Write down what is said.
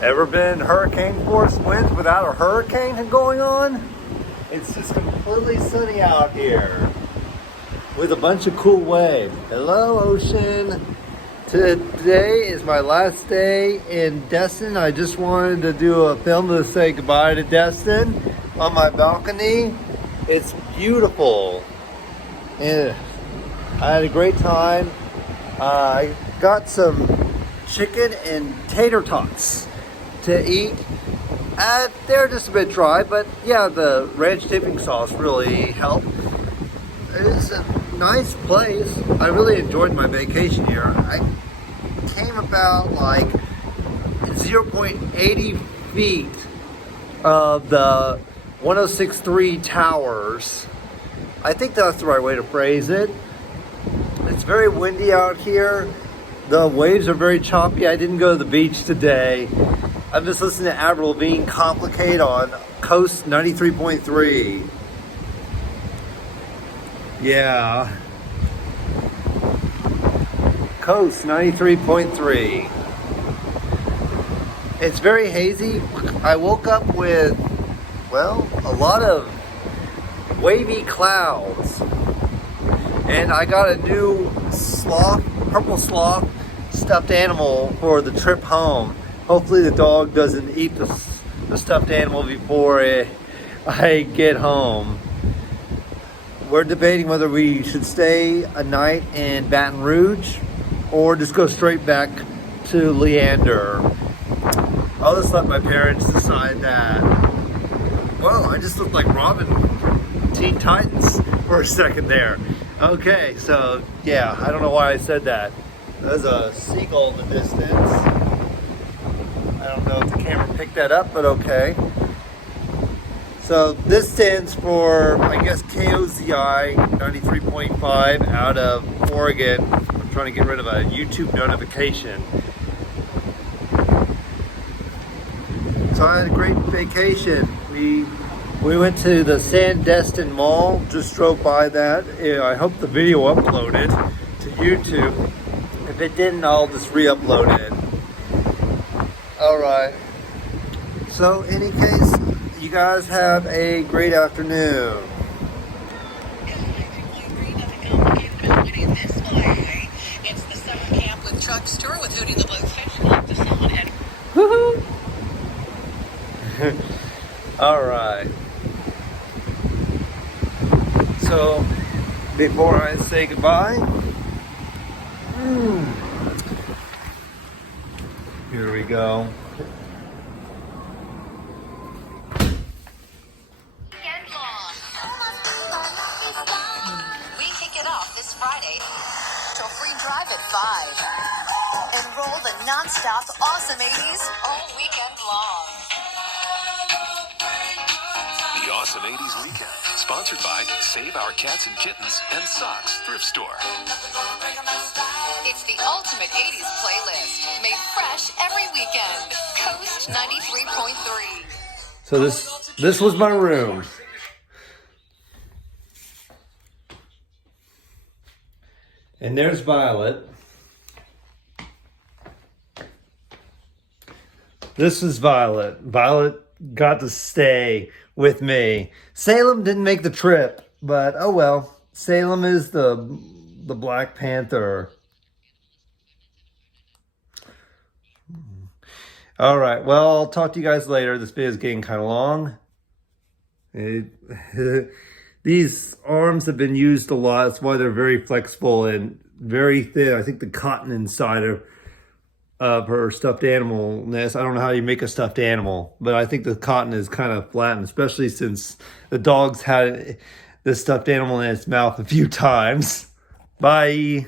Ever been hurricane force winds without a hurricane going on? It's just completely sunny out here with a bunch of cool waves. Hello, ocean. Today is my last day in Destin. I just wanted to do a film to say goodbye to Destin on my balcony. It's beautiful. Yeah. I had a great time. I got some chicken and tater tots to eat. They're just a bit dry, but yeah, the ranch dipping sauce really helped. It's a nice place. I really enjoyed my vacation here. I came about like 0.80 feet of the 106.3 towers. I think that's the right way to phrase it. It's very windy out here. The waves are very choppy. I didn't go to the beach today. I'm just listening to Avril Lavigne Complicate on Coast 93.3. Yeah. Coast 93.3. It's very hazy. I woke up with, well, a lot of wavy clouds. And I got a new sloth, purple sloth stuffed animal for the trip home. Hopefully the dog doesn't eat the stuffed animal before I get home. We're debating whether we should stay a night in Baton Rouge or just go straight back to Leander. I'll just let my parents decide that. Well, I just looked like Robin from Teen Titans for a second there. Okay, so yeah, I don't know why I said that. There's a seagull in the distance. I don't know if the camera picked that up, but okay. So this stands for, I guess, KOZI 93.5 out of Oregon. I'm trying to get rid of a YouTube notification. So I had a great vacation. We went to the Sandestin Mall, just drove by that. I hope the video uploaded to YouTube. If it didn't, I'll just re-upload it. Alright. So, in any case, you guys have a great afternoon. It's the summer camp with Truck Tour with Hootie the Blowfish. Love to someone and Woohoo! Alright. So, before I say goodbye, here we go. weekend long. We kick it off this Friday till free drive at 5. Enroll the non-stop awesome 80s all weekend long. The Awesome 80s Weekend, sponsored by Save Our Cats and Kittens and Socks Thrift Store. It's the ultimate 80s playlist, made fresh every weekend. Coast 93.3. So this was my room. And there's Violet. This is Violet. Violet got to stay with me. Salem didn't make the trip, but oh well. Salem is the Black Panther. All right. Well, I'll talk to you guys later. This video is getting kind of long. These arms have been used a lot. That's why they're very flexible and very thin. I think the cotton inside of her stuffed animal nest. I don't know how you make a stuffed animal, but I think the cotton is kind of flattened, especially since the dog's had the stuffed animal in its mouth a few times. Bye.